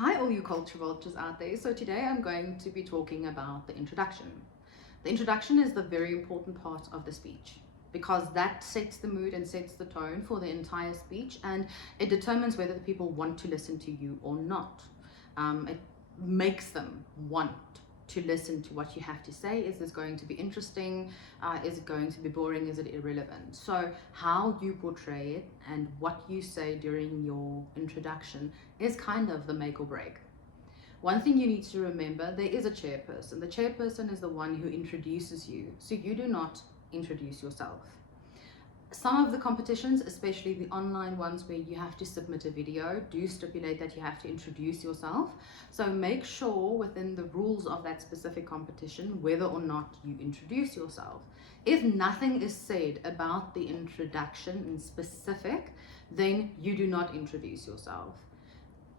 Hi all you culture vultures out there. So today I'm going to be talking about the introduction. The introduction is the very important part of the speech because that sets the mood and sets the tone for the entire speech, and it determines whether the people want to listen to you or not. It makes them want to listen to what you have to say. Is this going to be interesting? Is it going to be boring? Is it irrelevant? So how you portray it and what you say during your introduction is kind of the make or break. One thing you need to remember, there is a chairperson. The chairperson is the one who introduces you, so you do not introduce yourself. Some of the competitions, especially the online ones where you have to submit a video, do stipulate that you have to introduce yourself. So make sure within the rules of that specific competition whether or not you introduce yourself. If nothing is said about the introduction in specific, then you do not introduce yourself.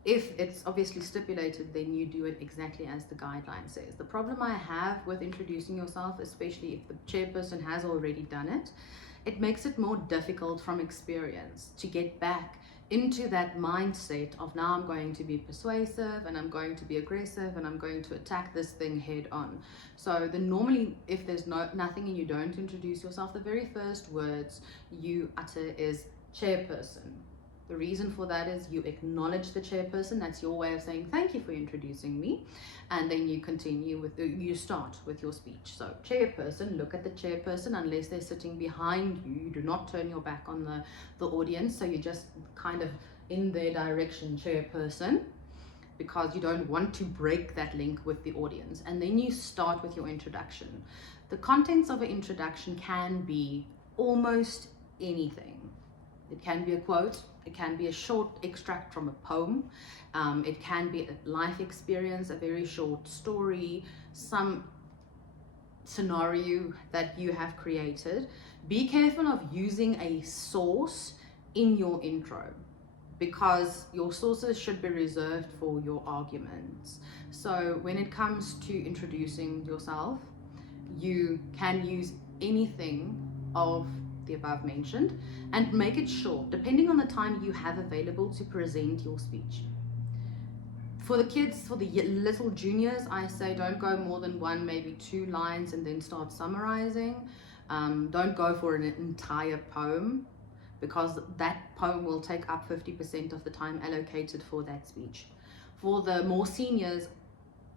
If it's obviously stipulated, then you do it exactly as the guideline says. The problem I have with introducing yourself, especially if the chairperson has already done it, it makes it more difficult from experience to get back into that mindset of now I'm going to be persuasive and I'm going to be aggressive and I'm going to attack this thing head on. So normally if there's nothing and you don't introduce yourself, the very first words you utter is chairperson. The reason for that is you acknowledge the chairperson. That's your way of saying thank you for introducing me, and then you continue with you start with your speech. So chairperson, look at the chairperson. Unless they're sitting behind you, you do not turn your back on the audience, so you're just kind of in their direction, chairperson, because you don't want to break that link with the audience. And then you start with your introduction. The contents of an introduction can be almost anything. It can be a quote, it can be a short extract from a poem, it can be a life experience, a very short story, some scenario that you have created. Be careful of using a source in your intro, because your sources should be reserved for your arguments. So when it comes to introducing yourself, you can use anything of the above mentioned and make it short, depending on the time you have available to present your speech. For the kids, for the little juniors, I say don't go more than one, maybe two lines and then start summarizing. Don't go for an entire poem, because that poem will take up 50% of the time allocated for that speech. For the more seniors,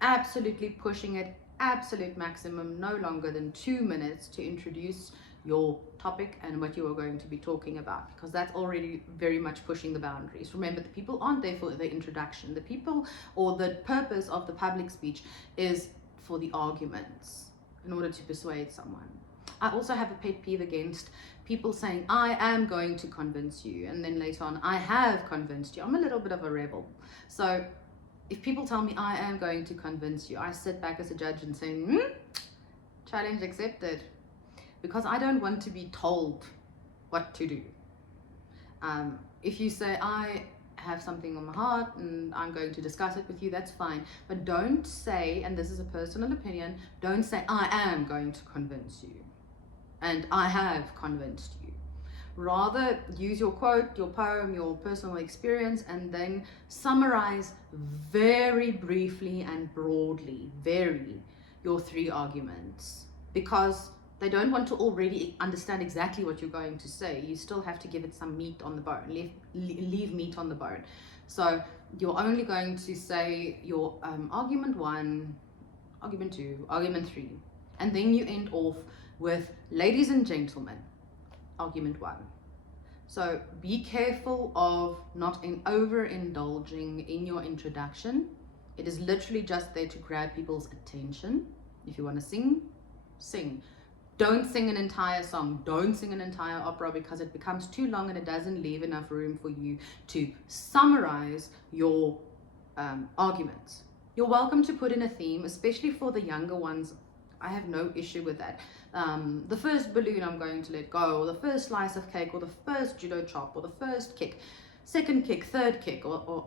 absolutely pushing it, absolute maximum, no longer than 2 minutes to introduce your topic and what you are going to be talking about, because that's already very much pushing the boundaries. Remember, the people aren't there for the introduction. The people, or the purpose of the public speech, is for the arguments, in order to persuade someone. I also have a pet peeve against people saying, I am going to convince you, and then later on, I have convinced you. I'm a little bit of a rebel. So if people tell me I am going to convince you, I sit back as a judge and say, challenge accepted. Because I don't want to be told what to do. If you say, I have something on my heart and I'm going to discuss it with you, that's fine. But don't say, and this is a personal opinion, don't say, I am going to convince you and I have convinced you. Rather, use your quote, your poem, your personal experience, and then summarize very briefly and broadly, your 3 arguments. Because they don't want to already understand exactly what you're going to say. You still have to give it some meat on the bone, leave meat on the bone. So you're only going to say your argument 1, argument 2, argument 3, and then you end off with ladies and gentlemen, argument 1. So be careful of not overindulging in your introduction. It is literally just there to grab people's attention. If you want to sing, sing. Don't sing an entire song, don't sing an entire opera, because it becomes too long and it doesn't leave enough room for you to summarize your arguments. You're welcome to put in a theme, especially for the younger ones. I have no issue with that. The first balloon I'm going to let go, or the first slice of cake, or the first judo chop, or the first kick, second kick, third kick, or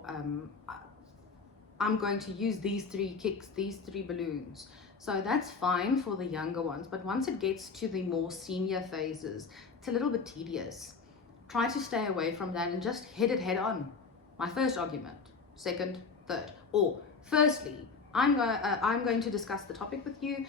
I'm going to use these 3 kicks, these 3 balloons. So that's fine for the younger ones, but once it gets to the more senior phases, it's a little bit tedious. Try to stay away from that and just hit it head on. My first argument, second, third. Or firstly, I'm going to discuss the topic with you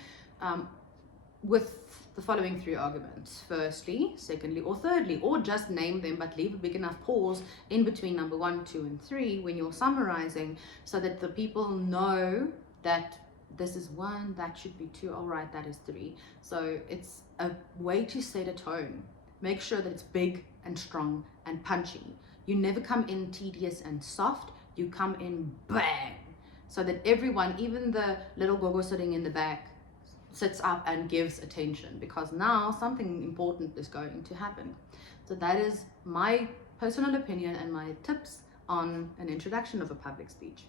with the following 3 arguments: firstly, secondly, or thirdly. Or just name them, but leave a big enough pause in between number 1, 2, and 3 when you're summarizing, so that the people know that this is 1, that should be 2, all right, that is 3. So it's a way to set a tone. Make sure that it's big and strong and punchy. You never come in tedious and soft. You come in bang, so that everyone, even the little gogo sitting in the back, sits up and gives attention, because now something important is going to happen. So that is my personal opinion and my tips on an introduction of a public speech.